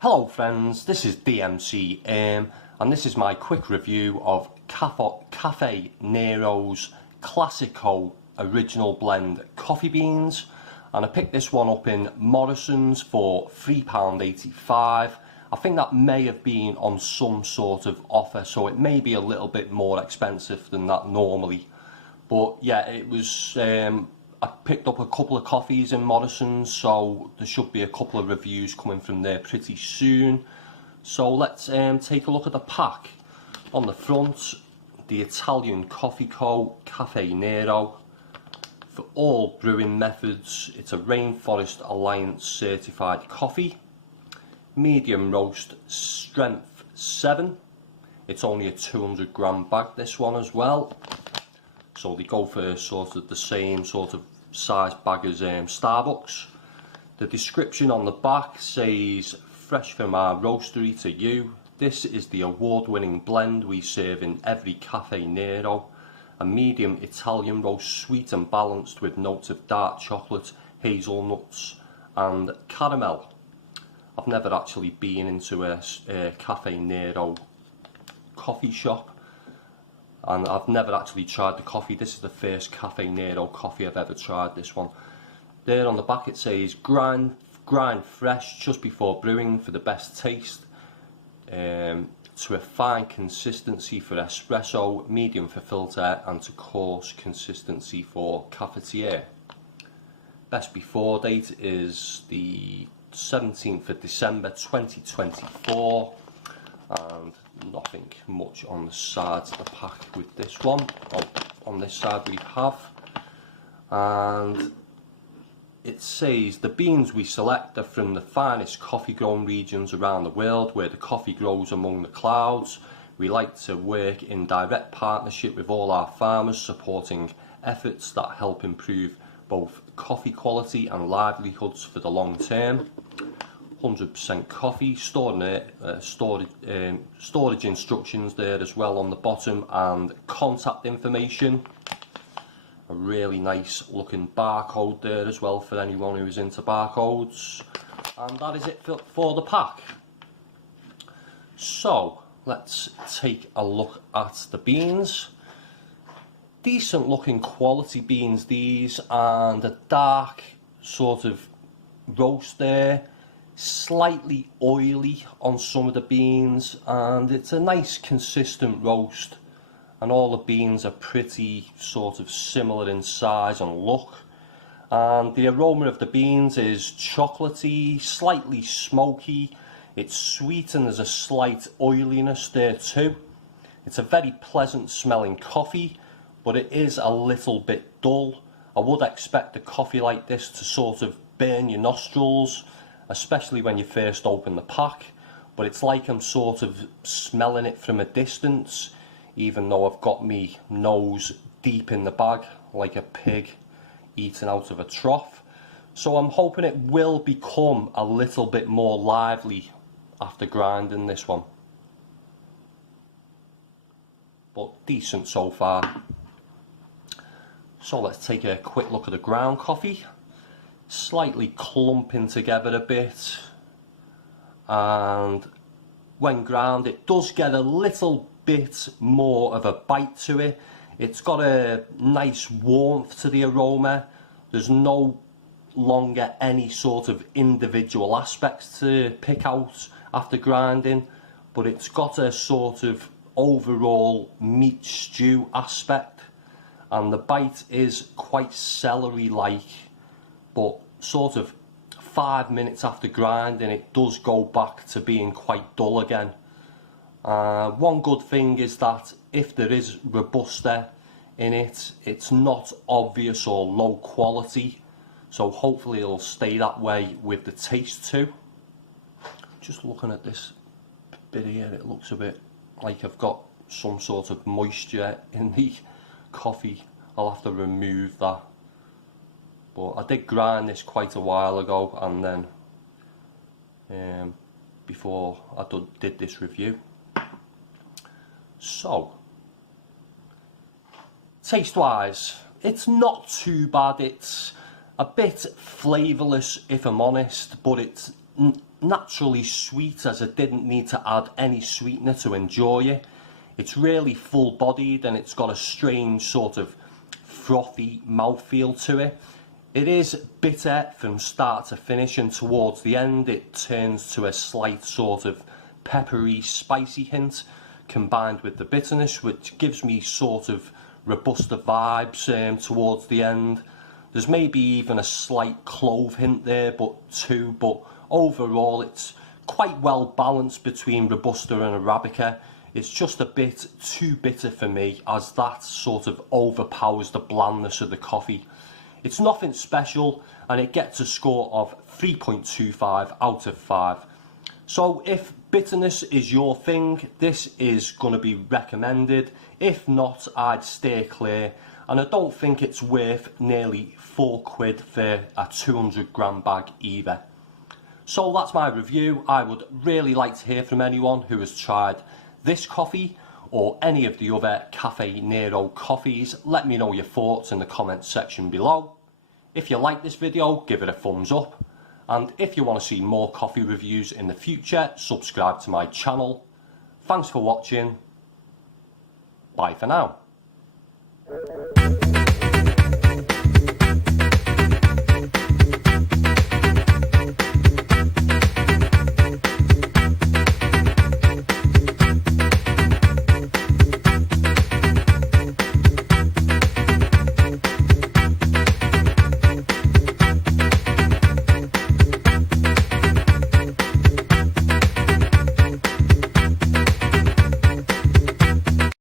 Hello friends, this is DMC and this is my quick review of Caffe Nero's Classico Original Blend coffee beans, and I picked this one up in Morrisons for £3.85. I think that may have been on some sort of offer, so it may be a little bit more expensive than that normally, but yeah, it was I picked up a couple of coffees in Morrisons, so there should be a couple of reviews coming from there pretty soon. So let's take a look at the pack. On the front, the Italian Coffee Co. Caffe Nero. For all brewing methods, it's a Rainforest Alliance certified coffee. Medium roast, strength 7. It's only a 200 gram bag, this one as well. So they go for sort of the same sort of size bag as Starbucks. The description on the back says, fresh from our roastery to you, this is the award-winning blend we serve in every Caffe Nero. A medium Italian roast, sweet and balanced with notes of dark chocolate, hazelnuts and caramel. I've never actually been into a Caffe Nero coffee shop, and I've never actually tried the coffee. This is the first Caffe Nero coffee I've ever tried, this one. There on the back it says, grind fresh just before brewing for the best taste, to a fine consistency for espresso, medium for filter, and to coarse consistency for cafetiere. Best before date is the 17th of December 2024, and nothing much on the sides of the pack with this one. On this side we have, and it says the beans we select are from the finest coffee grown regions around the world, where the coffee grows among the clouds. We like to work in direct partnership with all our farmers, supporting efforts that help improve both coffee quality and livelihoods for the long term. 100% coffee, storage instructions there as well on the bottom, and contact information. A really nice looking barcode there as well for anyone who's into barcodes. And that is it for the pack. So let's take a look at the beans. Decent looking quality beans these, and a dark sort of roast there. Slightly oily on some of the beans, and it's a nice consistent roast, and all the beans are pretty sort of similar in size and look, and the aroma of the beans is chocolatey, slightly smoky, it's sweet, and there's a slight oiliness there too. It's a very pleasant smelling coffee, but it is a little bit dull. I would expect a coffee like this to sort of burn your nostrils, especially when you first open the pack, but it's like I'm sort of smelling it from a distance, even though I've got me nose deep in the bag like a pig eating out of a trough. So I'm hoping it will become a little bit more lively after grinding this one, but decent so far. So let's take a quick look at the ground coffee. Slightly clumping together a bit, and when ground it does get a little bit more of a bite to it. It's got a nice warmth to the aroma. There's no longer any sort of individual aspects to pick out after grinding, but it's got a sort of overall meat stew aspect, and the bite is quite celery like, but sort of 5 minutes after grinding it does go back to being quite dull again. One good thing is that if there is Robusta in it, it's not obvious or low quality, so hopefully it'll stay that way with the taste too. Just looking at this bit here, it looks a bit like I've got some sort of moisture in the coffee. I'll have to remove that. But I did grind this quite a while ago, and then before I did this review. So taste wise, it's not too bad. It's a bit flavourless if I'm honest, but it's naturally sweet as I didn't need to add any sweetener to enjoy it. It's really full bodied and it's got a strange sort of frothy mouthfeel to it. It is bitter from start to finish, and towards the end it turns to a slight sort of peppery, spicy hint combined with the bitterness, which gives me sort of Robusta vibes towards the end. There's maybe even a slight clove hint there, but overall it's quite well balanced between Robusta and Arabica. It's just a bit too bitter for me, as that sort of overpowers the blandness of the coffee. It's nothing special, and it gets a score of 3.25 out of 5. So if bitterness is your thing, this is going to be recommended. If not, I'd steer clear, and I don't think it's worth nearly £4 for a 200 gram bag either. So that's my review. I would really like to hear from anyone who has tried this coffee or any of the other Caffe Nero coffees. Let me know your thoughts in the comments section below. If you like this video, give it a thumbs up. And if you want to see more coffee reviews in the future, subscribe to my channel. Thanks for watching. Bye for now.